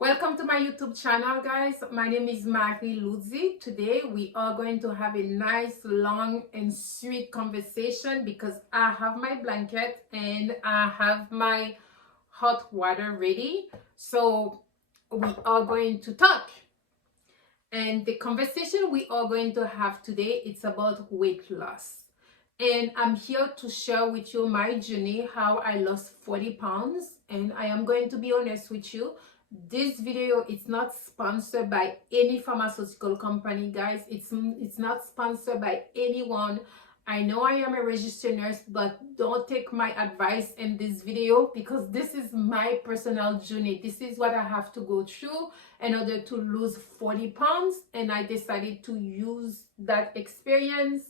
Welcome to my YouTube channel, guys. My name is Marie-Lourdie. Today we are going to have a nice, long and sweet conversation because I have my blanket and I have my hot water ready. So we are going to talk. And the conversation we are going to have today, it's about weight loss. And I'm here to share with you my journey, how I lost 40 pounds. And I am going to be honest with you. This video is not sponsored by any pharmaceutical company, guys. It's not sponsored by anyone. I know I am a registered nurse, but don't take my advice in this video because this is my personal journey. This is what I have to go through in order to lose 40 pounds. And I decided to use that experience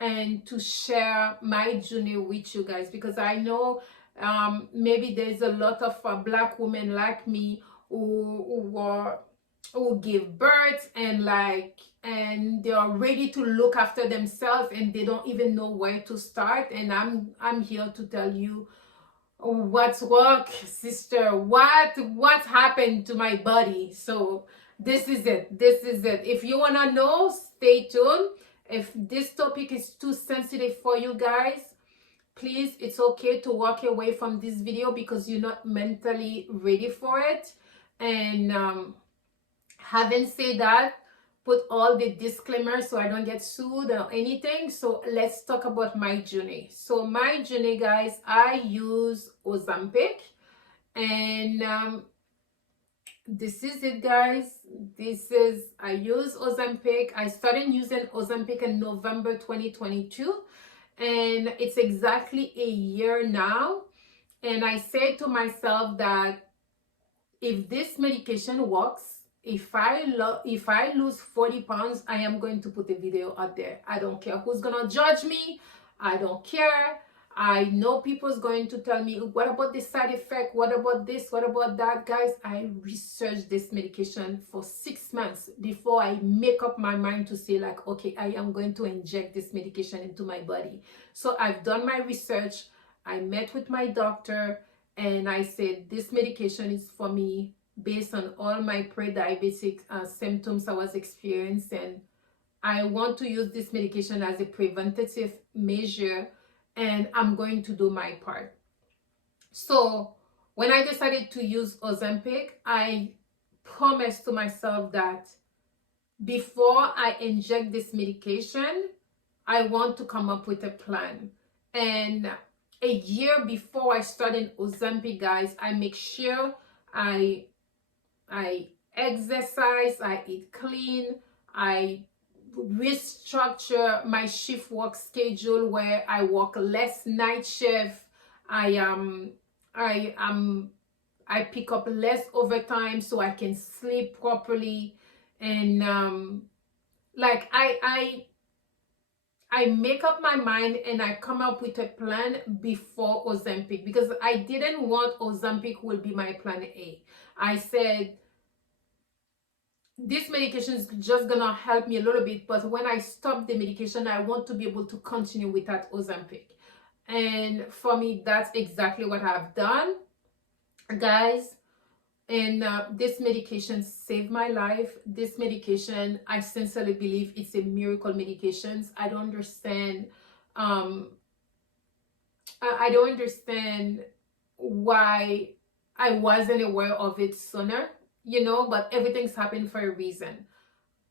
and to share my journey with you guys because I know maybe there's a lot of black women like me who give birth and they are ready to look after themselves and they don't even know where to start. And I'm here to tell you what's work, sister, what happened to my body. So this is it. If you want to know, stay tuned. If this topic is too sensitive for you guys, please, it's okay to walk away from this video because you're not mentally ready for it. And having said that, put all the disclaimers so I don't get sued or anything. So let's talk about my journey. So my journey, guys, I use Ozempic, and this is it, guys. I use Ozempic. I started using Ozempic in November 2022, and it's exactly a year now. And I said to myself that if this medication works, if I lose 40 pounds, I am going to put a video out there. I don't care who's gonna judge me. I don't care. I know people's going to tell me, what about the side effect? What about this? What about that? Guys, I researched this medication for 6 months before I make up my mind to say like, okay, I am going to inject this medication into my body. So I've done my research. I met with my doctor and I said, this medication is for me based on all my pre-diabetic symptoms I was experiencing. I want to use this medication as a preventative measure, and I'm going to do my part. So when I decided to use Ozempic, I promised to myself that before I inject this medication, I want to come up with a plan. And a year before I started Ozempic, guys, I make sure I exercise, I eat clean, I restructure my shift work schedule where I work less night shift. I pick up less overtime so I can sleep properly, and I make up my mind and I come up with a plan before Ozempic because I didn't want Ozempic will be my plan A. I said, this medication is just gonna help me a little bit, but when I stop the medication, I want to be able to continue with that Ozempic. And for me, that's exactly what I've done, guys. And this medication saved my life. This medication, I sincerely believe it's a miracle medication. I don't understand. I don't understand why I wasn't aware of it sooner, but everything's happened for a reason.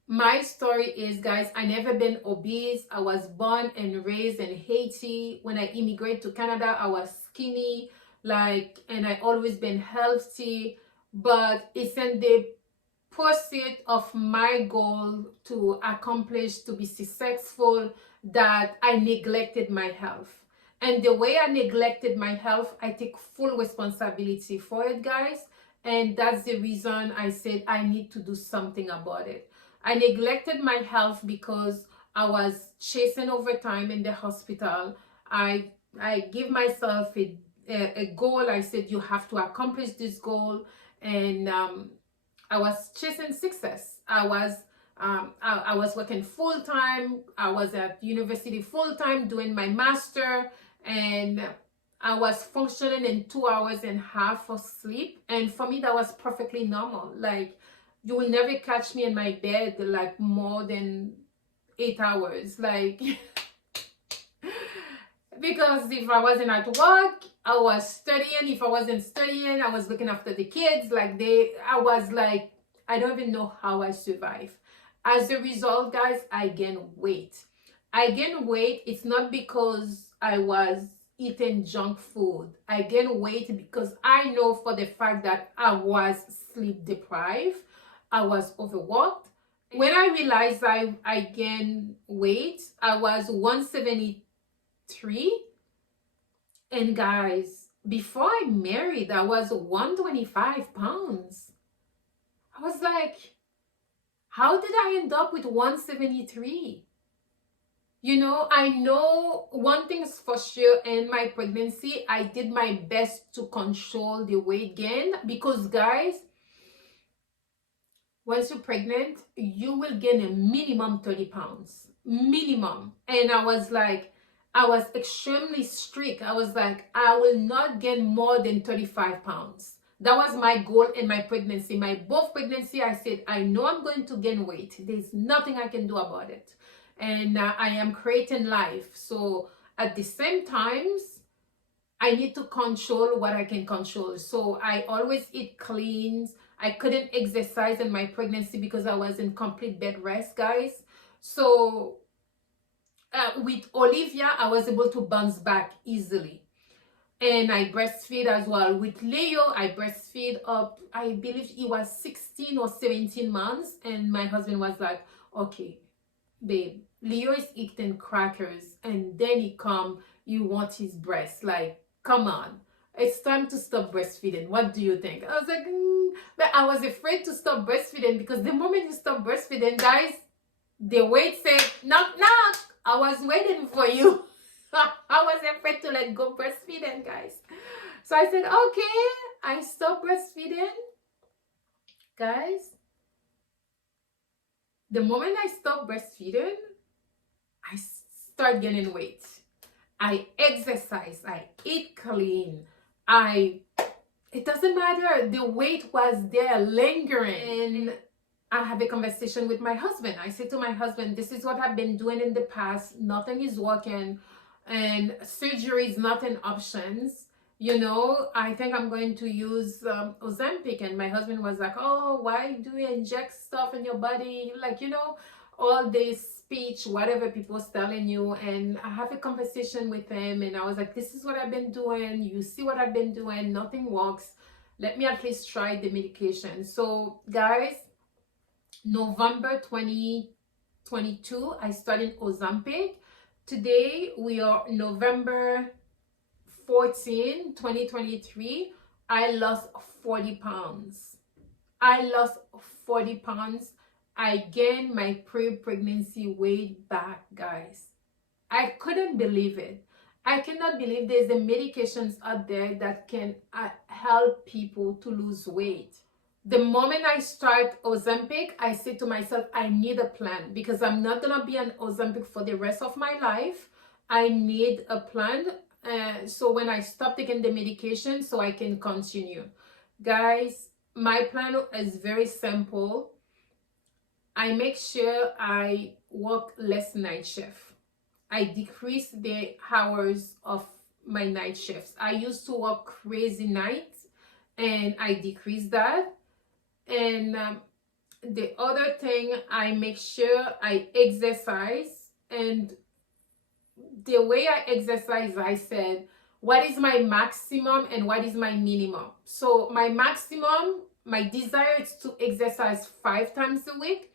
My story is, guys, I never been obese. I was born and raised in Haiti. When I immigrated to Canada, I was skinny, and I always been healthy. But it's in the pursuit of my goal to accomplish, to be successful, that I neglected my health. And the way I neglected my health, I take full responsibility for it, guys. And that's the reason I said I need to do something about it. I neglected my health because I was chasing overtime in the hospital. I give myself a goal. I said, you have to accomplish this goal. And I was chasing success. I was working full-time. I was at university full-time doing my master. And I was functioning in 2 hours and a half of sleep. And for me, that was perfectly normal. Like, you will never catch me in my bed like more than 8 hours. Like, because if I wasn't at work, I was studying. If I wasn't studying, I was looking after the kids. Like, I was like, I don't even know how I survived. As a result, guys, I gained weight. I gained weight. It's not because I was eating junk food. I gained weight because I know for the fact that I was sleep deprived. I was overworked. When I realized I gained weight, I was 173. And guys, before I married, I was 125 pounds. I was like, how did I end up with 173? You know, I know one thing is for sure, in my pregnancy, I did my best to control the weight gain because, guys, once you're pregnant, you will gain a minimum 30 pounds. Minimum. And I was like, I was extremely strict. I was like, I will not gain more than 35 pounds. That was my goal in my pregnancy. My both pregnancy, I said, I know I'm going to gain weight. There's nothing I can do about it. And I am creating life. So at the same times, I need to control what I can control. So I always eat clean. I couldn't exercise in my pregnancy because I was in complete bed rest, guys. So with Olivia, I was able to bounce back easily. And I breastfeed as well. With Leo, I breastfeed up, I believe he was 16 or 17 months. And my husband was like, okay, babe, Leo is eating crackers. And then you want his breast. Like, come on. It's time to stop breastfeeding. What do you think? I was like, But I was afraid to stop breastfeeding because the moment you stop breastfeeding, guys, the weight said, knock, knock. I was waiting for you. I was afraid to let go breastfeeding, guys. So I said, okay, I stopped breastfeeding. Guys, the moment I stopped breastfeeding, I start gaining weight. I exercise, I eat clean, it doesn't matter. The weight was there lingering. And I have a conversation with my husband. I said to my husband, this is what I've been doing in the past. Nothing is working. And surgery is not an option. You know, I think I'm going to use Ozempic. And my husband was like, oh, why do you inject stuff in your body? Like, you know, all this speech, whatever people's telling you. And I have a conversation with him. And I was like, this is what I've been doing. You see what I've been doing. Nothing works. Let me at least try the medication. So, guys, November 2022, I started Ozempic. Today, we are November 14, 2023. I lost 40 pounds. I lost 40 pounds. I gained my pre-pregnancy weight back, guys. I couldn't believe it. I cannot believe there's the medications out there that can help people to lose weight. The moment I start Ozempic, I say to myself, I need a plan because I'm not going to be on Ozempic for the rest of my life. I need a plan. So when I stop taking the medication, so I can continue. Guys, my plan is very simple. I make sure I work less night shift. I decrease the hours of my night shifts. I used to work crazy nights and I decrease that. And the other thing, I make sure I exercise. And the way I exercise, I said, what is my maximum and what is my minimum? So my maximum, my desire is to exercise 5 times a week.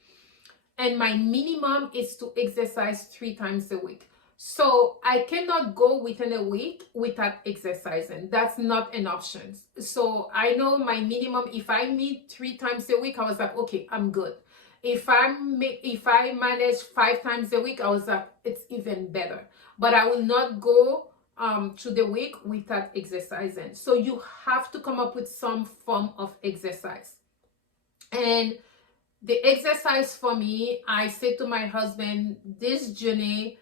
And my minimum is to exercise 3 times a week. So I cannot go within a week without exercising. That's not an option. So I know my minimum, if I meet 3 times a week, I was like, okay, I'm good. If I manage 5 times a week, I was like, it's even better. But I will not go to the week without exercising. So you have to come up with some form of exercise. And the exercise for me, I said to my husband, this journey,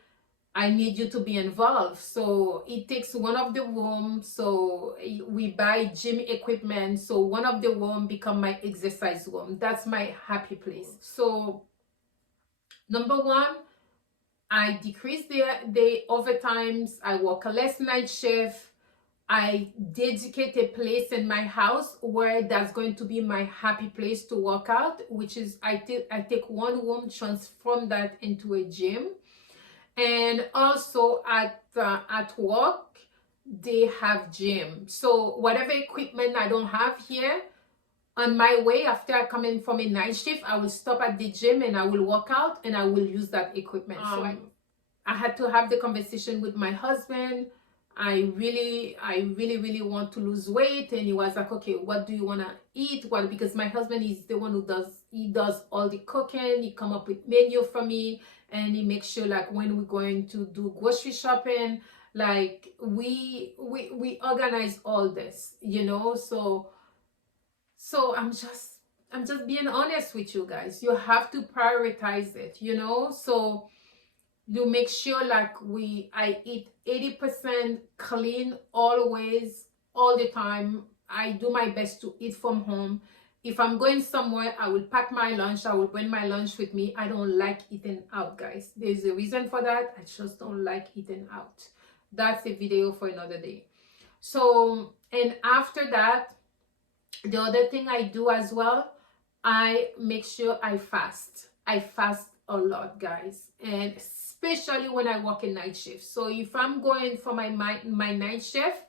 I need you to be involved. So it takes one of the room. So we buy gym equipment. So one of the room become my exercise room. That's my happy place. So number one, I decrease the overtimes. I work a less night shift. I dedicate a place in my house where that's going to be my happy place to work out, which is I take one room, transform that into a gym. And also at work they have gym. So whatever equipment I don't have here, on my way after I come in from a night shift, I will stop at the gym and I will work out and I will use that equipment. So I had to have the conversation with my husband. I really want to lose weight, and he was like, okay, what do you want to eat? What? Because my husband is the one who does all the cooking. He come up with menu for me, and he makes sure like when we're going to do grocery shopping, like we organize all this, you know. So I'm just being honest with you guys. You have to prioritize it, you know. So you make sure like I eat 80% clean always, all the time. I do my best to eat from home. If I'm going somewhere, I will pack my lunch. I will bring my lunch with me. I don't like eating out, guys. There's a reason for that. I just don't like eating out. That's a video for another day. So, and after that, the other thing I do as well, I make sure I fast. I fast a lot, guys, and especially when I work a night shift. So if I'm going for my night shift,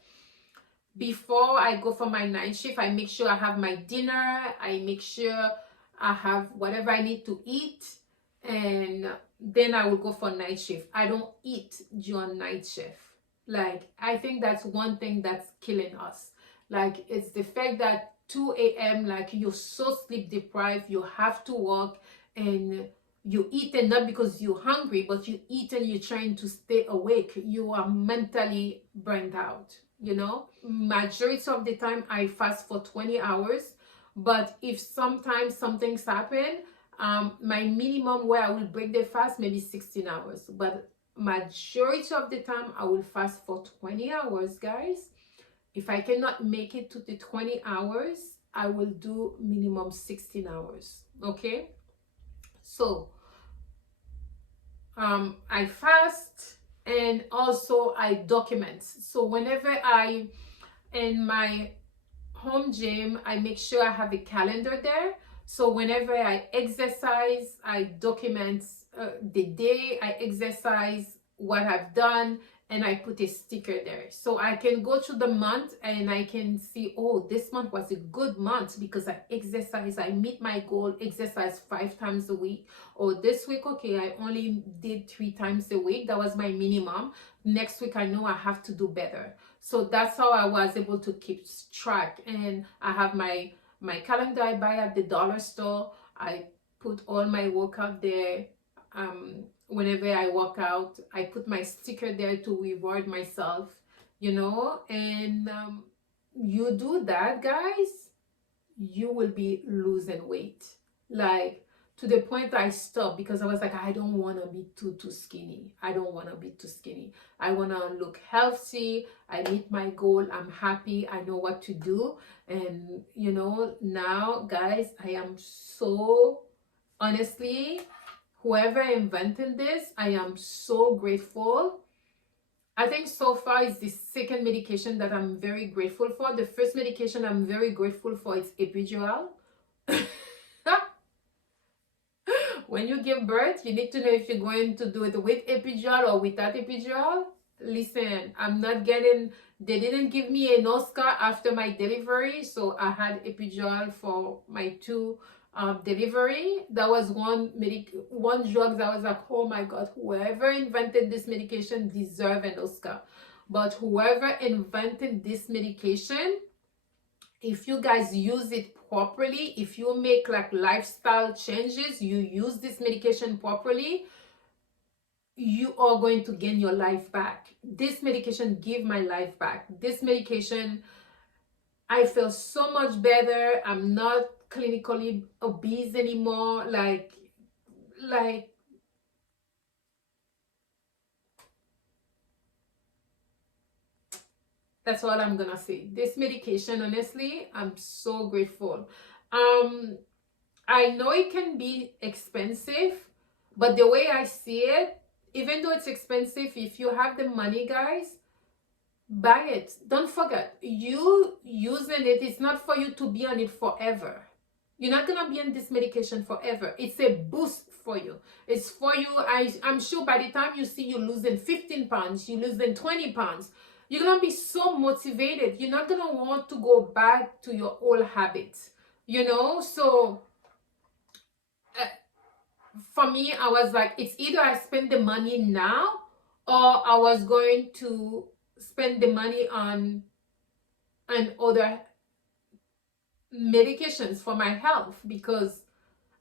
before I go for my night shift, I make sure I have my dinner. I make sure I have whatever I need to eat, and then I will go for night shift. I don't eat during night shift. Like, I think that's one thing that's killing us. Like, it's the fact that 2 a.m. like you're so sleep deprived, you have to work, and you eat, and not because you're hungry, but you eat and you're trying to stay awake. You are mentally burned out, you know. Majority of the time I fast for 20 hours, but if sometimes something's happen, my minimum where I will break the fast maybe 16 hours, but majority of the time I will fast for 20 hours, guys. If I cannot make it to the 20 hours, I will do minimum 16 hours, okay? So I fast, and also I document. So whenever in my home gym, I make sure I have a calendar there. So whenever I exercise, I document the day I exercise, what I've done, and I put a sticker there. So I can go through the month and I can see, oh, this month was a good month because I exercise, I meet my goal, exercise 5 times a week. Or this week, okay, I only did 3 times a week. That was my minimum. Next week, I know I have to do better. So that's how I was able to keep track. And I have my calendar I buy at the dollar store. I put all my workout there. Whenever I work out, I put my sticker there to reward myself, you know. And you do that, guys, you will be losing weight, like to the point I stopped, because I was like, I don't want to be too skinny. I don't want to be too skinny. I want to look healthy. I meet my goal. I'm happy. I know what to do. And you know, now, guys, I am so, honestly, whoever invented this, I am so grateful. I think so far is the second medication that I'm very grateful for. The first medication I'm very grateful for is epidural. When you give birth, you need to know if you're going to do it with epidural or without epidural. Listen, I'm not getting, they didn't give me an Oscar after my delivery, so I had epidural for my 2 delivery. That was one drug that was like, oh my god, whoever invented this medication deserve an Oscar. But whoever invented this medication, if you guys use it properly, if you make like lifestyle changes, you use this medication properly, you are going to gain your life back. This medication give my life back. This medication, I feel so much better. I'm not clinically obese anymore. Like That's all I'm gonna say. This medication, honestly, I'm so grateful. Um, I know it can be expensive, but the way I see it, even though it's expensive, if you have the money, guys, buy it. Don't forget, you using it, it's not for you to be on it forever. You're not gonna be on this medication forever. It's a boost for you. It's for you. I'm sure by the time you see you losing 15 pounds, you losing 20 pounds, you're gonna be so motivated. You're not gonna want to go back to your old habits, you know? So uh, for me, I was like, it's either I spend the money now, or I was going to spend the money on other medications for my health, because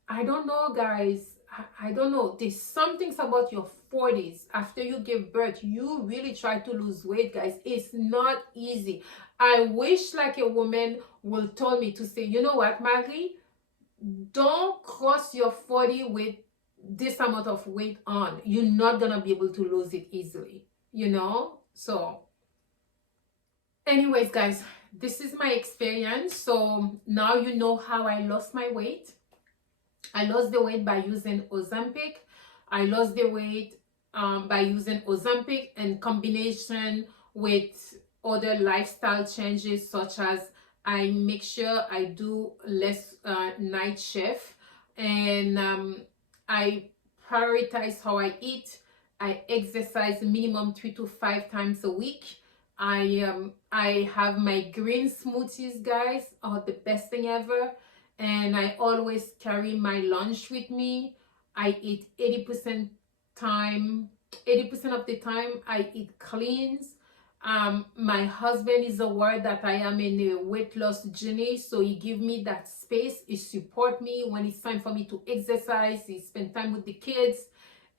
I don't know, guys. I don't know. There's some things about your 40s after you give birth. You really try to lose weight, guys. It's not easy. I wish like a woman will tell me to say, you know what, Marie, don't cross your 40 with this amount of weight on. You're not gonna be able to lose it easily, you know? So anyways, guys, this is my experience. So now you know how I lost my weight. I lost the weight by using Ozempic. I lost the weight by using Ozempic in combination with other lifestyle changes, such as I make sure I do less night shift, and I prioritize how I eat. I exercise minimum 3 to 5 times a week. I have my green smoothies, guys, are the best thing ever. And I always carry my lunch with me. I eat 80% of the time I eat cleans. My husband is aware that I am in a weight loss journey, so he give me that space. He support me when it's time for me to exercise. He spend time with the kids,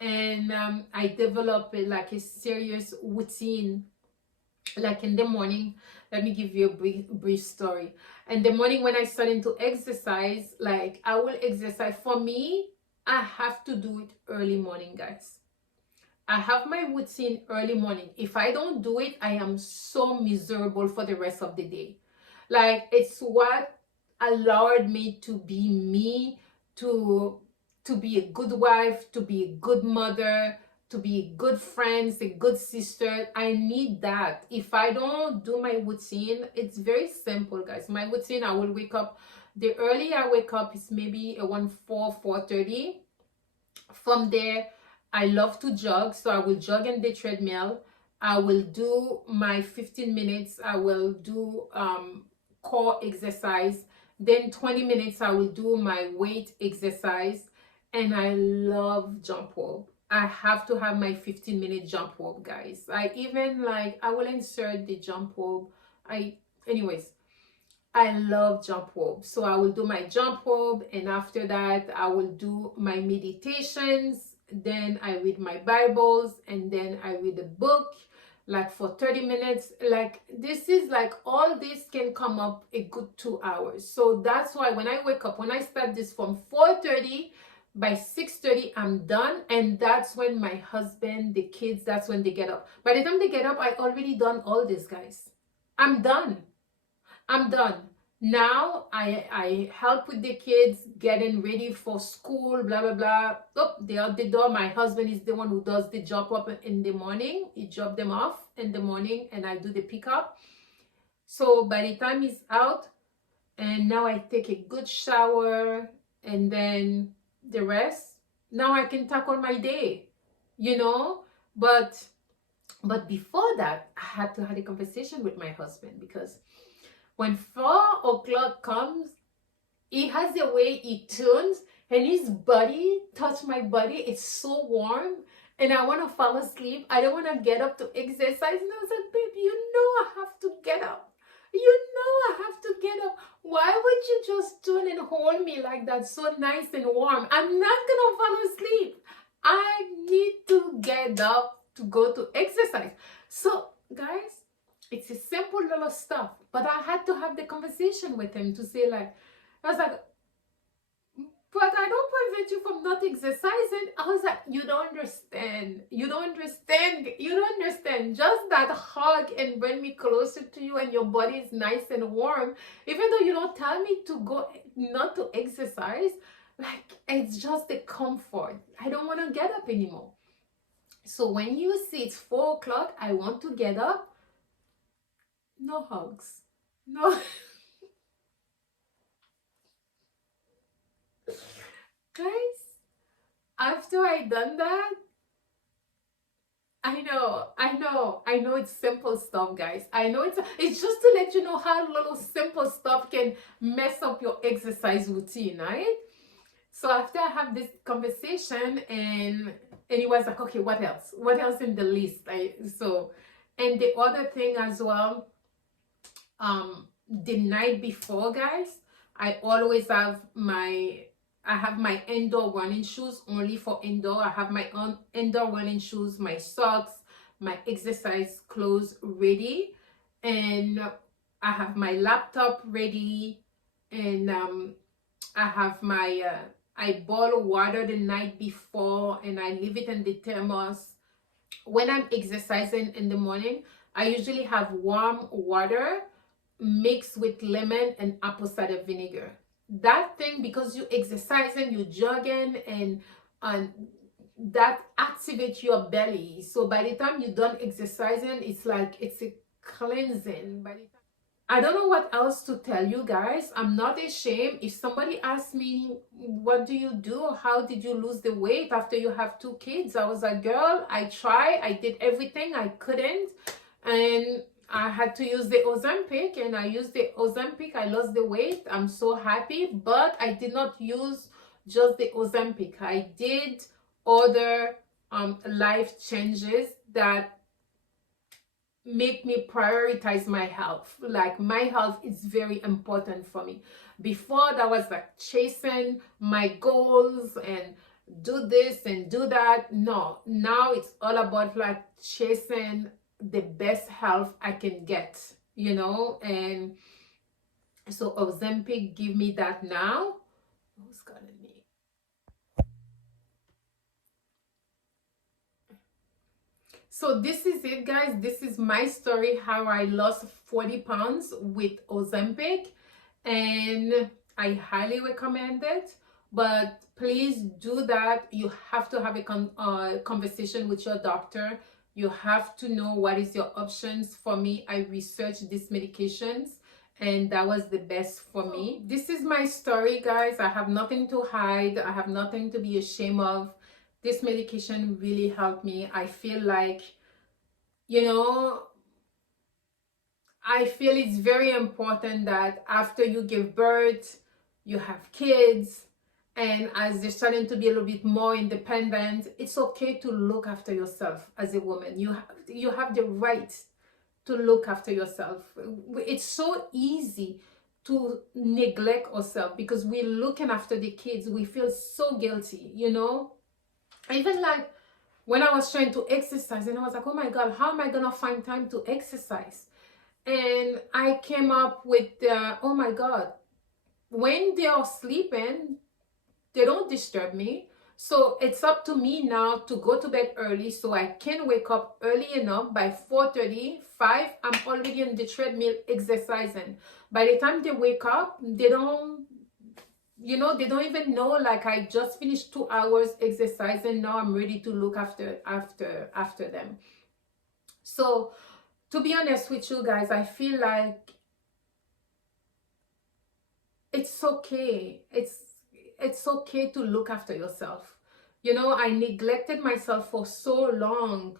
and I develop like a serious routine. Like in the morning, let me give you a brief story. In the morning, when I started to exercise, like I will exercise. For me, I have to do it early morning, guys. I have my routine early morning. If I don't do it, I am so miserable for the rest of the day. Like, it's what allowed me to be me, to be a good wife, to be a good mother, to be good friends, a good sister. I need that. If I don't do my routine, it's very simple, guys. My routine, I will wake up. The early I wake up is maybe around 4:30. From there, I love to jog, so I will jog in the treadmill. I will do my 15 minutes. I will do core exercise. Then 20 minutes, I will do my weight exercise. And I love jump rope. I have to have my 15-minute jump rope, guys. I even like, I will insert the jump rope. Anyways, I love jump rope. So I will do my jump rope, and after that, I will do my meditations. Then I read my Bibles, and then I read a book like for 30 minutes. Like, this is like, all this can come up a good 2 hours. So that's why when I wake up, when I start this from 4:30, by 6:30 I'm done. And that's when my husband, the kids, that's when they get up. By the time they get up, I already done all this, guys. I'm done. Now I help with the kids getting ready for school, blah blah blah. Oh, they're out the door. My husband is the one who does the drop up in the morning. He drop them off in the morning, and I do the pickup. So by the time he's out, and now I take a good shower, and then the rest, now I can tackle my day, you know. But before that, I had to have a conversation with my husband, because when 4 o'clock comes, he has a way he turns, and his body touch my body. It's so warm, and I want to fall asleep. I don't want to get up to exercise. And I was like, babe, you know I have to get up. You know I have to get up. Why would you just turn and hold me like that, so nice and warm? I'm not gonna fall asleep. I need to get up to go to exercise. So, guys, it's a simple little stuff, but I had to have the conversation with him to say, like, I was like, but I don't prevent you from not exercising. I was like, you don't understand. You don't understand. You don't understand. Just that hug and bring me closer to you, and your body is nice and warm. Even though you don't tell me to go, not to exercise, like it's just the comfort. I don't want to get up anymore. So when you see it's 4 o'clock, I want to get up. No hugs. No. Guys, after I done that, I know it's simple stuff, guys. I know it's just to let you know how little simple stuff can mess up your exercise routine, right? So after I have this conversation, and he was like, okay, what else? What else in the list? And the other thing as well, the night before, guys, I have my indoor running shoes only for indoor. I have my own indoor running shoes, my socks, my exercise clothes ready, and I have my laptop ready, and I have my I boil water the night before, and I leave it in the thermos. When I'm exercising in the morning, I usually have warm water mixed with lemon and apple cider vinegar. That thing, because you exercising, you jogging, and that activates your belly. So by the time you're done exercising, it's like it's a cleansing. By the time, I don't know what else to tell you guys. I'm not ashamed. If somebody asks me, what do you do? How did you lose the weight after you have 2 kids? I was like, girl, I tried. I did everything. I couldn't. And I had to use the Ozempic, and I used the Ozempic. I lost the weight. I'm so happy. But I did not use just the Ozempic. I did other life changes that make me prioritize my health. Like, my health is very important for me. Before, that was like chasing my goals and do this and do that. No, now it's all about like chasing the best health I can get, and so Ozempic give me that now. Who's calling me? So this is it, guys. This is my story, how I lost 40 pounds with Ozempic, and I highly recommend it. But please do that. You have to have a conversation with your doctor. You have to know what is your options. For me, I researched these medications, and that was the best for me. This is my story, guys. I have nothing to hide. I have nothing to be ashamed of. This medication really helped me. I feel like, I feel it's very important that after you give birth, you have kids, and as they're starting to be a little bit more independent, it's okay to look after yourself as a woman. You have the right to look after yourself. It's so easy to neglect ourselves because we're looking after the kids. We feel so guilty, Even like when I was trying to exercise, and I was like, oh my God, how am I gonna find time to exercise? And I came up with, oh my God, when they are sleeping, they don't disturb me. So it's up to me now to go to bed early so I can wake up early enough. By 4:30, 5, I'm already on the treadmill exercising. By the time they wake up, they don't even know, like, I just finished 2 hours exercising. Now I'm ready to look after them. So to be honest with you guys, I feel like it's okay. It's okay to look after yourself. I neglected myself for so long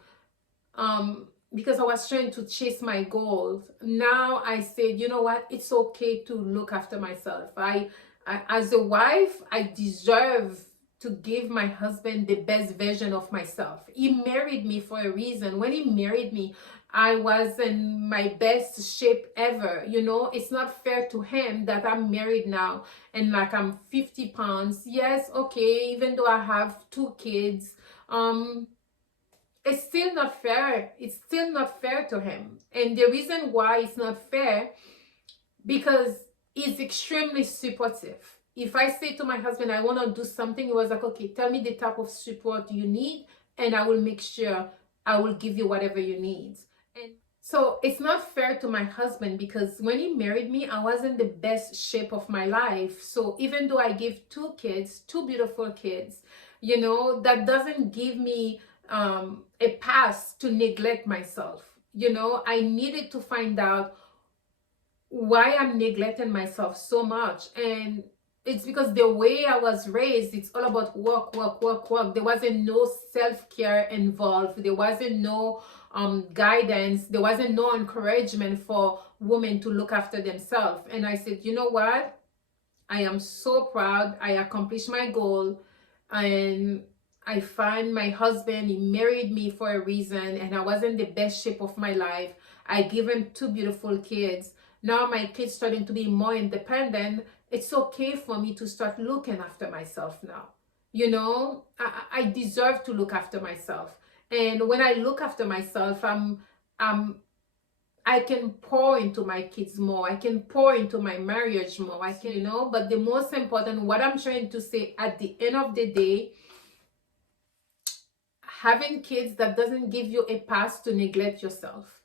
because I was trying to chase my goals. Now I said, you know what? It's okay to look after myself. I as a wife, I deserve to give my husband the best version of myself. He married me for a reason. When he married me, I was in my best shape ever. It's not fair to him that I'm married now and like I'm 50 pounds. Yes, okay, even though I have 2 kids, it's still not fair. It's still not fair to him. And the reason why it's not fair, because he's extremely supportive. If I say to my husband, I want to do something, he was like, okay, tell me the type of support you need, and I will make sure I will give you whatever you need. And so it's not fair to my husband, because when he married me, I was in the best shape of my life. So even though I give 2 kids, 2 beautiful kids, that doesn't give me a pass to neglect myself. I needed to find out why I'm neglecting myself so much. And it's because the way I was raised, it's all about work, work, work, work. There wasn't no self-care involved. There wasn't no guidance. There wasn't no encouragement for women to look after themselves. And I said, you know what? I am so proud. I accomplished my goal. And I find my husband. He married me for a reason. And I was in the best shape of my life. I give him 2 beautiful kids. Now my kids starting to be more independent. It's okay for me to start looking after myself now. I deserve to look after myself. And when I look after myself, I can pour into my kids more. I can pour into my marriage more. But the most important, what I'm trying to say at the end of the day, having kids, that doesn't give you a pass to neglect yourself.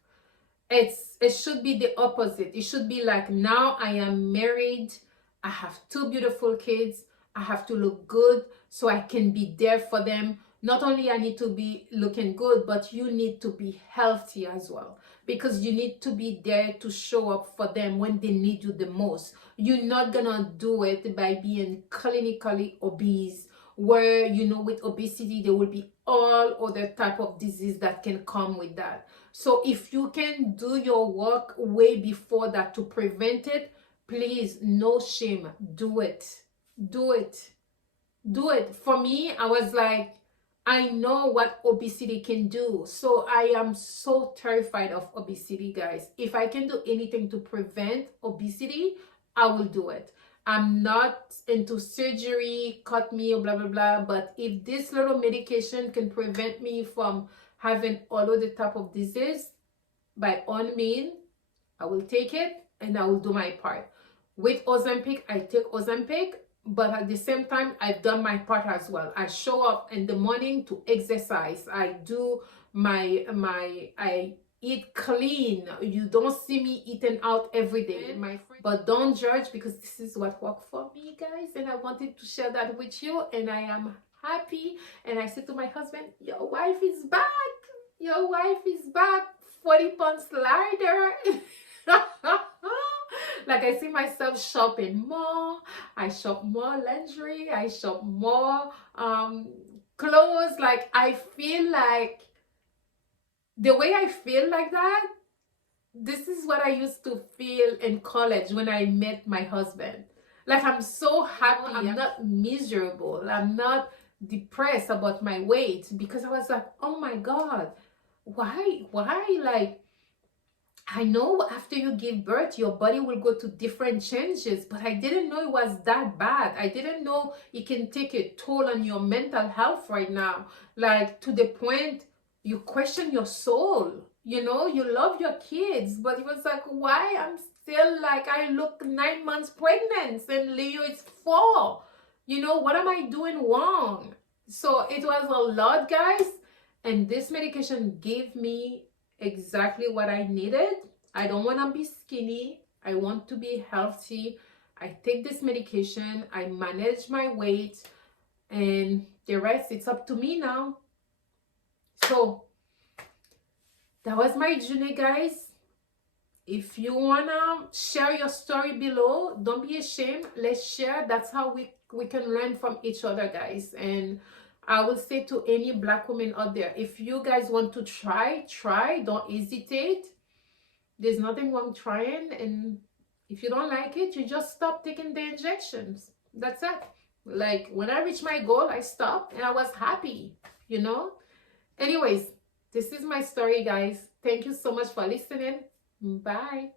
It should be the opposite. It should be like, now I am married, I have 2 beautiful kids, I have to look good so I can be there for them. Not only I need to be looking good, but you need to be healthy as well, because you need to be there to show up for them when they need you the most. You're not gonna do it by being clinically obese, where with obesity there will be all other type of disease that can come with that. So if you can do your work way before that to prevent it, please, no shame, do it. Do it. Do it. For me, I was like, I know what obesity can do. So I am so terrified of obesity, guys. If I can do anything to prevent obesity, I will do it. I'm not into surgery, cut me, blah, blah, blah. But if this little medication can prevent me from having all of the type of disease, by all means, I will take it and I will do my part. With Ozempic, I take Ozempic, but at the same time, I've done my part as well. I show up in the morning to exercise. I do I eat clean. You don't see me eating out every day, my friend. But don't judge, because this is what worked for me, guys. And I wanted to share that with you. And I am happy. And I said to my husband, your wife is back. Your wife is back. 40 pounds lighter. Like, I see myself shopping more. I shop more lingerie. I shop more clothes. Like, I feel like the way I feel like that, this is what I used to feel in college when I met my husband. Like, I'm so happy. I'm not miserable. I'm not depressed about my weight, because I was like, oh my God, why? Like, I know after you give birth, your body will go to different changes, but I didn't know it was that bad. I didn't know it can take a toll on your mental health right now. Like, to the point you question your soul. You love your kids, but it was like, why I'm still like, I look 9 months pregnant and Leo is 4. What am I doing wrong? So it was a lot, guys. And this medication gave me exactly what I needed. I don't want to be skinny. I want to be healthy. I take this medication. I manage my weight. And the rest, it's up to me now. So that was my journey, guys. If you want to share your story below, don't be ashamed. Let's share. That's how we can learn from each other, guys. And I will say to any Black woman out there, if you guys want to try. Don't hesitate. There's nothing wrong trying. And if you don't like it, you just stop taking the injections. That's it. Like, when I reached my goal, I stopped and I was happy, Anyways, this is my story, guys. Thank you so much for listening. Bye.